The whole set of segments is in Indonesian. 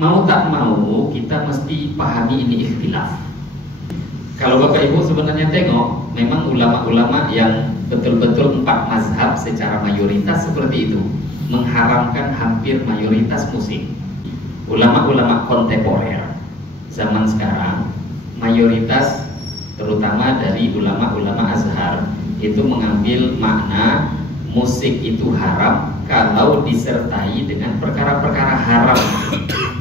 mau tak mau kita mesti pahami ini ikhtilaf. Kalau Bapak Ibu sebenarnya tengok, memang ulama-ulama yang betul-betul 4 mazhab secara mayoritas seperti itu mengharamkan hampir mayoritas musik. Ulama-ulama kontemporer zaman sekarang mayoritas, terutama dari ulama-ulama Azhar, itu mengambil makna musik itu haram kalau disertai dengan perkara-perkara haram.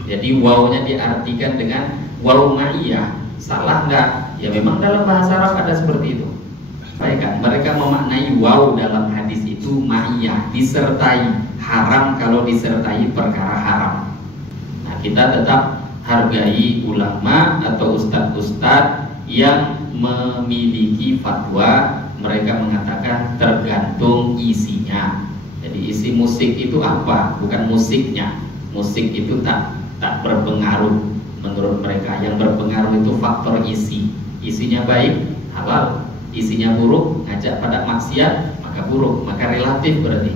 Jadi wawnya diartikan dengan waw ma'iyah. Salah enggak? Ya memang dalam bahasa Arab ada seperti itu. Baik kan? Mereka memaknai waw dalam hadis itu ma'iyah, disertai, haram kalau disertai perkara haram. Nah, kita tetap hargai ulama atau ustadz-ustadz yang memiliki fatwa. Mereka mengatakan tergantung isinya. Jadi isi musik itu apa? Bukan musiknya. Musik itu tak berpengaruh menurut mereka. Yang berpengaruh itu faktor isi. Isinya baik, halal. Isinya buruk, ngajak pada maksiat, maka buruk, maka relatif berarti.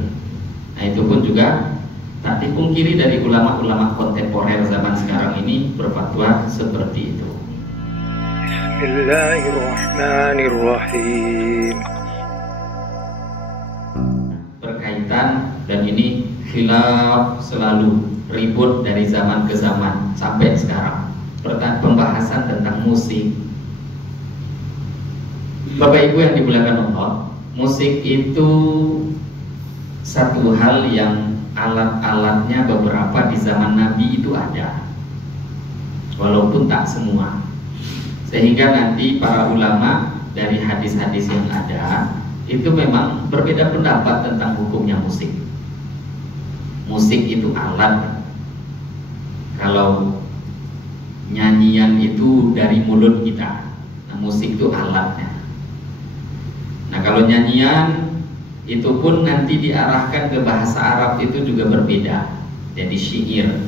Nah, itu pun juga tak dipungkiri dari ulama-ulama kontemporer zaman sekarang ini berfatwa seperti itu. Bismillahirrahmanirrahim. Berkaitan, dan ini khilaf selalu ribut dari zaman ke zaman sampai sekarang, pembahasan tentang musik. Bapak Ibu yang dimuliakan Allah, musik itu satu hal yang alat-alatnya beberapa di zaman Nabi itu ada, walaupun tak semua. Sehingga nanti para ulama dari hadis-hadis yang ada itu memang berbeda pendapat tentang hukumnya musik. Musik itu alat. Kalau nyanyian itu dari mulut kita, nah musik itu alatnya. Nah, kalau nyanyian itu pun nanti diarahkan ke bahasa Arab itu juga berbeda, jadi syair.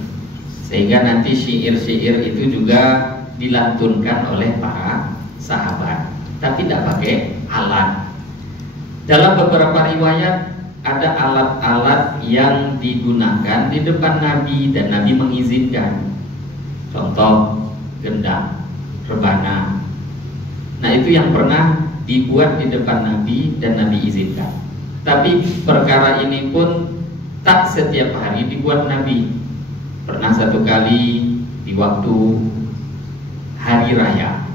Sehingga nanti syair-syair itu juga dilantunkan oleh para sahabat, tapi tidak pakai alat. Dalam beberapa riwayat ada alat-alat yang digunakan di depan Nabi dan Nabi mengizinkan. Contoh gendang, rebana. Nah, itu yang pernah dibuat di depan Nabi dan Nabi izinkan. Tapi perkara ini pun tak setiap hari dibuat Nabi. Pernah satu kali di waktu hari raya,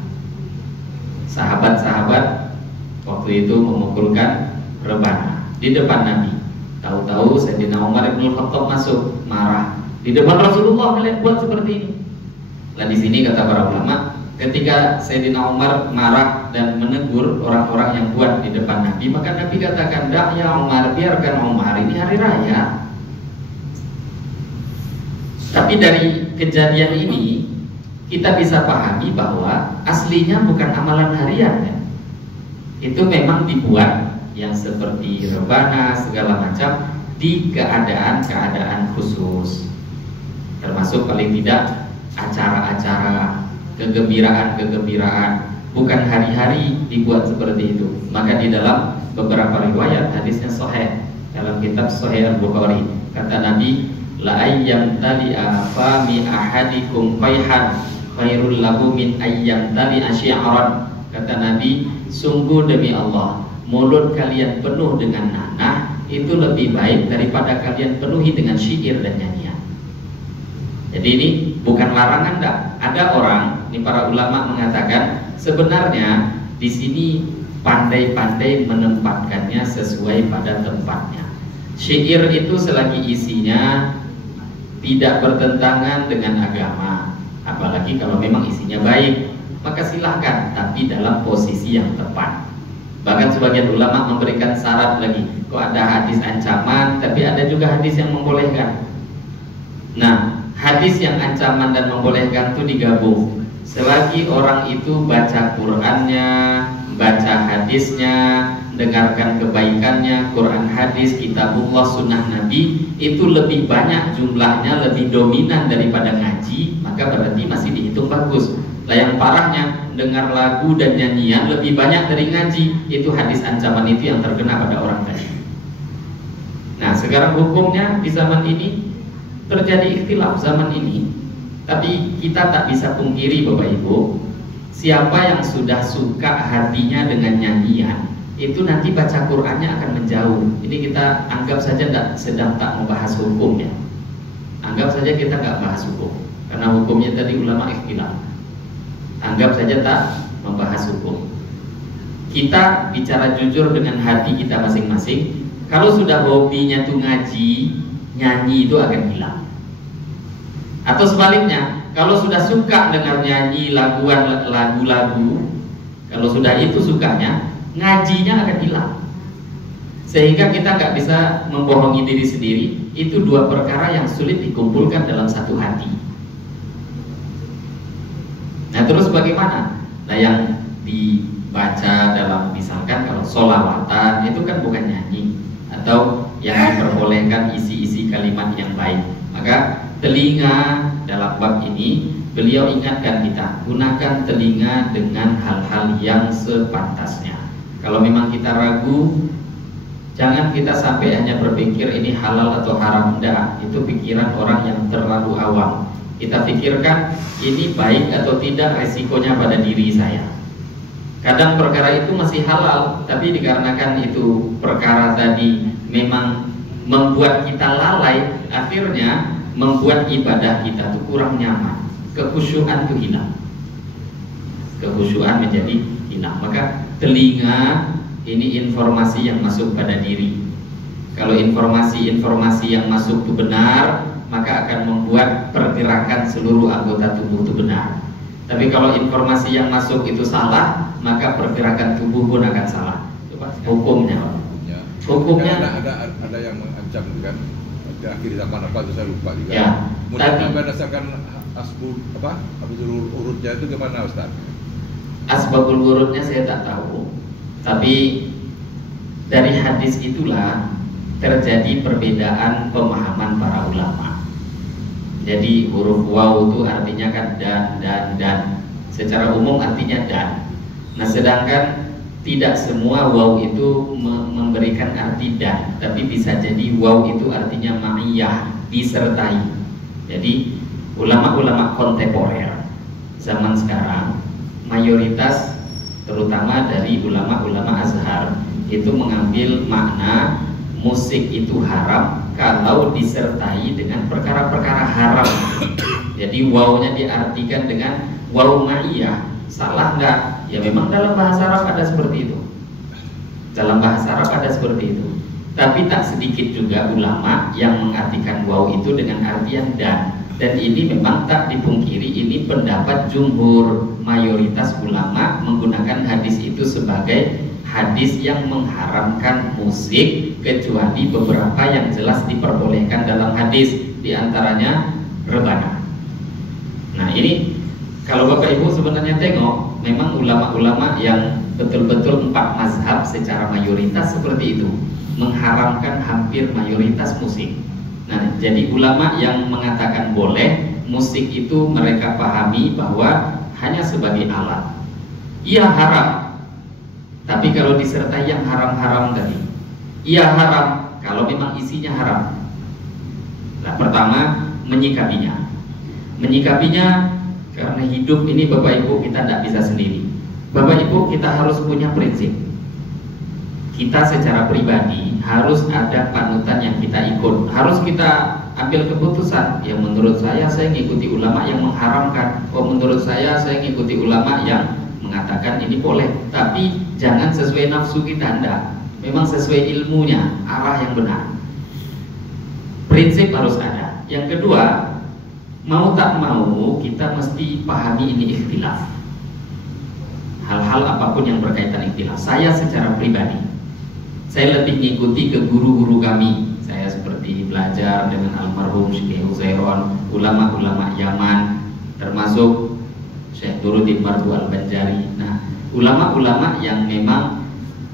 sahabat-sahabat waktu itu memukulkan rebana di depan Nabi. Tahu-tahu Sayyidina Umar bin Khattab masuk, marah. Di depan Rasulullah kalian buat seperti ini. Nah, di sini kata para ulama, ketika Sayyidina Umar marah dan menegur orang-orang yang buat di depan Nabi, maka Nabi katakan, "Dak ya Umar, biarkan Umar, ini hari raya." Tapi dari kejadian ini kita bisa pahami bahwa aslinya bukan amalan harian ya. Itu memang dibuat yang seperti rebana segala macam di keadaan-keadaan khusus, termasuk paling tidak acara-acara kegembiraan, bukan hari-hari dibuat seperti itu. Maka di dalam beberapa riwayat hadisnya sahih, dalam kitab Sahih Al-Bukhari, kata Nabi, la ayyam tali'a fami ahadikum fayhan khairul lahu min ayyam tali'a syi'ran. Kata Nabi, sungguh demi Allah, mulut kalian penuh dengan nanah itu lebih baik daripada kalian penuhi dengan syair dan nyanyian. Jadi ini bukan larangan, enggak. Ada orang, ini para ulama mengatakan sebenarnya di sini pandai-pandai menempatkannya sesuai pada tempatnya. Syair itu selagi isinya tidak bertentangan dengan agama, apalagi kalau memang isinya baik, maka silahkan, tapi dalam posisi yang tepat. Bahkan sebagian ulama memberikan syarat lagi, kok ada hadis ancaman, tapi ada juga hadis yang membolehkan. Nah, hadis yang ancaman dan membolehkan itu digabung. Selagi orang itu baca Qur'annya, baca hadisnya, dengarkan kebaikannya, Quran, hadis, kitabullah, sunnah Nabi, itu lebih banyak jumlahnya, lebih dominan daripada ngaji, maka berarti masih dihitung bagus. Lah yang parahnya, dengar lagu dan nyanyian lebih banyak dari ngaji, itu hadis ancaman itu yang terkena pada orang tadi. Nah, sekarang hukumnya di zaman ini terjadi ikhtilaf zaman ini. Tapi kita tak bisa pungkiri Bapak Ibu, siapa yang sudah suka hatinya dengan nyanyian, itu nanti baca Qur'annya akan menjauh. Ini kita anggap saja sedang tak membahas hukum ya. Anggap saja kita nggak bahas hukum, karena hukumnya tadi ulama ikhtilaf. Anggap saja tak membahas hukum. Kita bicara jujur dengan hati kita masing-masing. Kalau sudah hobinya tuh ngaji, nyanyi itu akan hilang. Atau sebaliknya, kalau sudah suka dengar nyanyi lagu-lagu, kalau sudah itu sukanya, ngajinya akan hilang. Sehingga kita nggak bisa membohongi diri sendiri. Itu dua perkara yang sulit dikumpulkan dalam satu hati. Nah terus bagaimana? Nah yang dibaca dalam misalkan kalau sholawatan itu kan bukan nyanyi, atau yang diperbolehkan isi-isi kalimat yang baik. Maka telinga dalam bab ini beliau ingatkan kita, gunakan telinga dengan hal-hal yang sepantasnya. Kalau memang kita ragu, jangan kita sampai hanya berpikir ini halal atau haram. Enggak, itu pikiran orang yang terlalu awam. Kita pikirkan ini baik atau tidak, resikonya pada diri saya. Kadang perkara itu masih halal, tapi dikarenakan itu perkara tadi memang membuat kita lalai, akhirnya membuat ibadah kita itu kurang nyaman. Kekhusyuan itu hilang. Kekhusyuan menjadi hilang. Maka telinga ini informasi yang masuk pada diri. Kalau informasi-informasi yang masuk itu benar, maka akan membuat pergerakan seluruh anggota tubuh itu benar. Tapi kalau informasi yang masuk itu salah, maka pergerakan tubuh pun akan salah. Hukumnya, ya. Hukumnya ada yang mengancam kan di akhir zaman apa itu saya lupa juga. Ya, Kemudian berdasarkan asbabul urutnya itu gimana Ustaz? Asbabul urutnya saya tak tahu. Tapi dari hadis itulah terjadi perbedaan pemahaman para ulama. Jadi huruf waw itu artinya kan dan. Secara umum artinya dan. Nah sedangkan tidak semua waw itu memberikan arti dan, tapi bisa jadi waw itu artinya ma'iyah, disertai. Jadi ulama-ulama kontemporer zaman sekarang mayoritas terutama dari ulama-ulama Azhar itu mengambil makna musik itu haram kalau disertai dengan perkara-perkara haram. Jadi wawnya diartikan dengan waw ma'iyah. Salah enggak? Ya memang dalam bahasa Arab ada seperti itu. Dalam bahasa Arab ada seperti itu. Tapi tak sedikit juga ulama yang mengartikan waw itu dengan artian dan. Dan ini memang tak dipungkiri, ini pendapat jumhur, mayoritas ulama menggunakan hadis itu sebagai hadis yang mengharamkan musik, kecuali beberapa yang jelas diperbolehkan dalam hadis, diantaranya rebana. Nah ini kalau Bapak Ibu sebenarnya tengok, memang ulama-ulama yang betul-betul 4 mazhab secara mayoritas seperti itu, mengharamkan hampir mayoritas musik. Nah, jadi ulama yang mengatakan boleh musik itu mereka pahami bahwa hanya sebagai alat. Ia haram, tapi kalau disertai yang haram-haram tadi, ia haram kalau memang isinya haram. Nah, pertama menyikapinya karena hidup ini Bapak Ibu kita tidak bisa sendiri. Bapak Ibu kita harus punya prinsip. Kita secara pribadi harus ada panutan yang kita ikut. Harus kita ambil keputusan. Yang menurut saya ngikuti ulama yang mengharamkan. Oh menurut saya ngikuti ulama yang mengatakan ini boleh. Tapi jangan sesuai nafsu kita, enggak. Memang sesuai ilmunya, arah yang benar. Prinsip harus ada. Yang kedua, mau tak mau kita mesti pahami ini ikhtilaf. Hal-hal apapun yang berkaitan ikhtilaf. Saya secara pribadi, saya lebih mengikuti ke guru-guru kami. Saya seperti belajar dengan almarhum Syekh Uzairon, ulama-ulama Yaman, termasuk Syekh Nuruddin Mardu Al-Banjari. Nah, ulama-ulama yang memang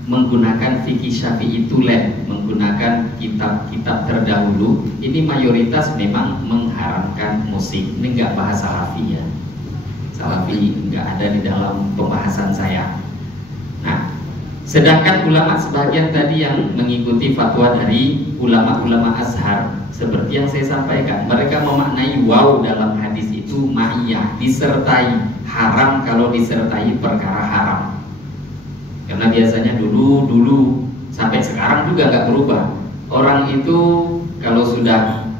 menggunakan fikih Syafi'i tulen, menggunakan kitab-kitab terdahulu, ini mayoritas memang mengharamkan musik. Ini enggak bahasa Salafi ya. Salafi enggak ada di dalam pembahasan saya. Nah, sedangkan ulama sebagian tadi yang mengikuti fatwa dari ulama-ulama Azhar, seperti yang saya sampaikan, mereka memaknai waw dalam hadis itu ma'iyah, disertai. Haram kalau disertai perkara haram. Karena biasanya dulu sampai sekarang juga nggak berubah. Orang itu kalau sudah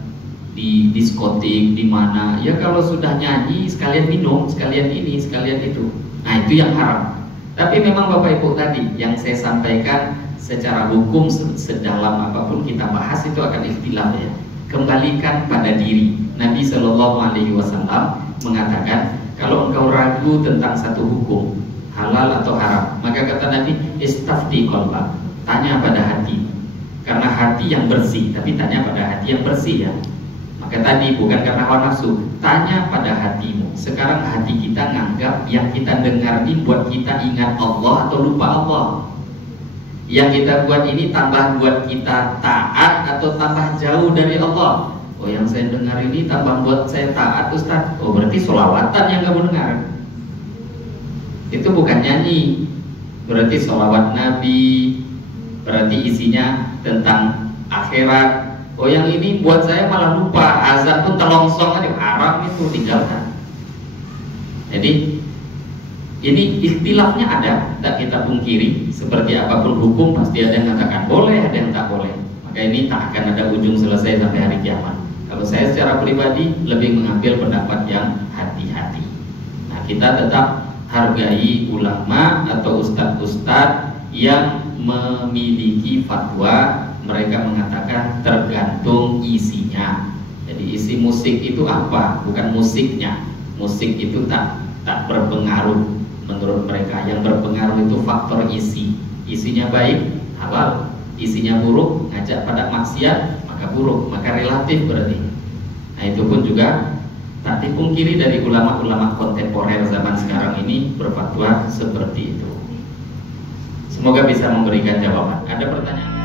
di diskotik di mana, ya kalau sudah nyanyi sekalian minum, sekalian ini, sekalian itu. Nah, itu yang haram. Tapi memang Bapak Ibu tadi yang saya sampaikan secara hukum sedalam apapun kita bahas itu akan ikhtilaf ya. Kembalikan pada diri. Nabi Shallallahu Alaihi Wasallam mengatakan kalau engkau ragu tentang satu hukum halal atau haram, maka kata Nabi istafti qalbak, tanya pada hati, karena hati yang bersih. Tapi tanya pada hati yang bersih ya. Maka tadi bukan karena hawa nafsu, tanya pada hatimu. Sekarang hati kita nganggap yang kita dengar ini buat kita ingat Allah atau lupa Allah. Yang kita buat ini tambah buat kita taat atau tambah jauh dari Allah. Oh, yang saya dengar ini tambah buat saya taat Ustaz. Oh, berarti sholawatan yang kamu dengar. Itu bukan nyanyi. Berarti sholawat Nabi, berarti isinya tentang akhirat. Oh, yang ini buat saya malah lupa. Azan pun telongsong aja, haram itu, tinggalkan. Jadi ini ikhtilafnya ada, tak kita pungkiri. Seperti apapun hukum pasti ada yang mengatakan boleh, ada yang tak boleh. Maka ini tak akan ada ujung selesai sampai hari kiamat. Kalau saya secara pribadi lebih mengambil pendapat yang hati-hati. Nah, kita tetap hargai ulama atau ustadz-ustadz yang memiliki fatwa. Mereka mengatakan tergantung isinya. Jadi isi musik itu apa? Bukan musiknya. Musik itu tak berpengaruh menurut mereka. Yang berpengaruh itu faktor isi. Isinya baik, halal. Isinya buruk, ngajak pada maksiat, maka buruk, maka relatif berarti. Nah, itu pun juga tak dipungkiri dari ulama-ulama kontemporer zaman sekarang ini berfatwa seperti itu. Semoga bisa memberikan jawaban. Ada pertanyaan?